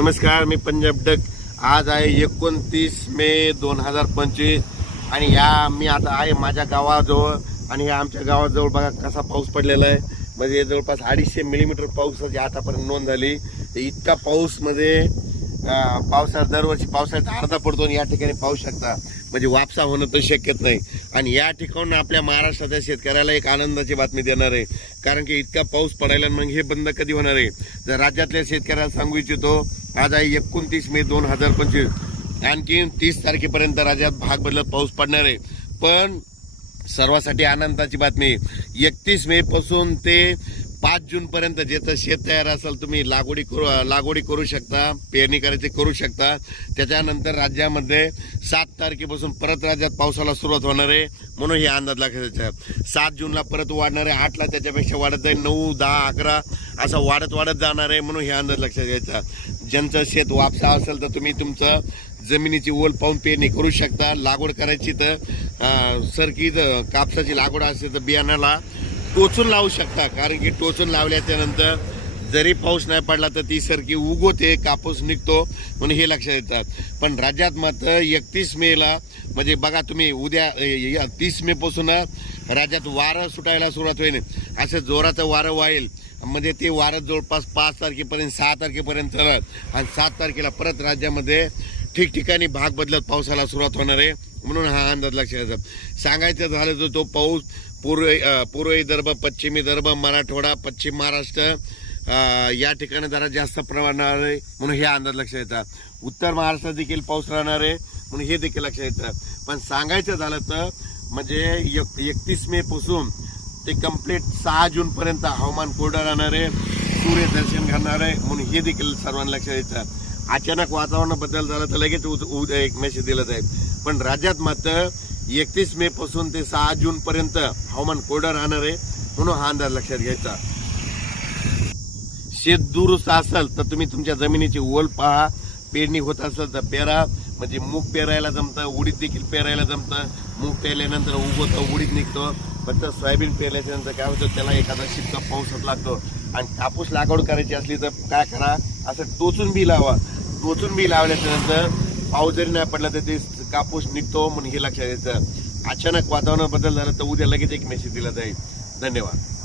नमस्कार, मी पंजाब डक। आज आहे 29 मे 2025 आणि मी आता आहे माझ्या गावाजवळ आणि आमच्या गावाजवळ बघा कसा पाऊस पडलेला आहे। म्हणजे जवळपास 250 मिलीमीटर पावसाची आतापर्यंत नोंद झाली। इतका पाऊस म्हणजे पावसाळ्यात दरवर्षी पावसाळ्यात अर्धा पडतो आणि या ठिकाणी पाहू शकता म्हणजे वापसा होणं तर शक्यच नाही। आणि या ठिकाणी आपल्या महाराष्ट्राच्या शेतकऱ्याला एक आनंदाची बातमी देणार आहे, कारण की इतका पाऊस पडायला मग हे बंद कधी होणार आहे। जर राज्यातल्या शेतकऱ्याला सांगू इच्छितो, आज आहे 29 मे 2025, आणखी 30 तारखेपर्यंत राज्यात भाग बदलत पाऊस पडणार आहे। पण सर्वांसाठी आनंदाची बातमी, 31 मे पासून ते 5 जून पर्यंत ज्याचं शेत तयार असेल तुम्ही लागवडी करू शकता, पेरणी करायची करू शकता। त्याच्यानंतर राज्यामध्ये 7 तारखेपासून परत राज्यात पावसाला सुरुवात होणार आहे, म्हणून हे अंदाज लक्षात 7 जूनला परत वाढणार आहे, 8ला त्याच्यापेक्षा वाढत जाईल, 9, 10, 11 असं वाढत जाणार आहे, म्हणून हे अंदाज लक्षात घ्यायचा। ज्यांचं शेत वापसा असेल तर तुम्ही तुमचं जमिनीची ओल पाहून पेरणी करू शकता। लागवड करायची तर सरकी कापसाची लागवड असेल तर बियाणाला टोचून लावू शकता, कारण की टोचून लावल्याच्या नंतर जरी पाऊस नाही पडला तर ती सरकी उगवते, कापूस निघतो, म्हणून हे लक्षात येतात। पण राज्यात मात्र 31 मेला म्हणजे बघा तुम्ही उद्या 30 मे पासून राज्यात वारं सुटायला सुरुवात होईल। असं जोराचं वारं वाईल, म्हणजे ते वारं जवळपास 5 तारखेपर्यंत 6 तारखेपर्यंत चालत आणि 7 तारखेला परत राज्यामध्ये ठिकठिकाणी भाग बदलत पावसाला सुरुवात होणार आहे, म्हणून हा अंदाज लक्षात येतात। सांगायचं झालं तर तो पाऊस पूर्व विदर्भ, पश्चिमी विदर्भ, मराठवाडा, पश्चिम महाराष्ट्र या ठिकाणी जरा जास्त प्रमाणात आहे, म्हणून हे अंदाज लक्षात येतात। उत्तर महाराष्ट्रात देखील पाऊस राहणार आहे, म्हणून हे देखील लक्षात येतं। पण सांगायचं झालं तर म्हणजे 31 मे पासून ते कंप्लीट 6 जून पर्यंत हवामान कोरडं राहणार आहे, सूर्यदर्शन घडणार आहे, म्हणून हे देखील सर्वांना लक्षात येतं। अचानक वातावरण बदल झाला तर लगेच उद्या एक मेसेज दिला जाईल, पण राज्यात मात्र 31 मे पासून ते 6 जून पर्यंत हवामान कोरडं राहणार आहे, म्हणून हा अंदाज लक्षात घ्यायचा। शेत दुरुस्त असेल तर तुम्ही तुमच्या जमिनीची ओल पहा, पेरणी होत असेल तर पेरा, म्हणजे मूग पेरायला जमतं, उडीद देखील पेरायला जमतं। मूग पेरल्यानंतर उगवतं, उडीद निघतो। फक्त सोयाबीन पेरल्याच्या नंतर काय होतं, त्याला एखादा शिपका पाऊसच लागतो। आणि कापूस लागवड करायची असली तर काय करा, असं टोचून बी लावा। टोचून बी लावल्याच्या नंतर पाऊस जरी नाही पडला तर ते कापूस निघतो, म्हणून हे लक्षात यायचं। अचानक वातावरण बदल झाला तर उद्या लगेच एक मेसेज दिला जाईल। धन्यवाद।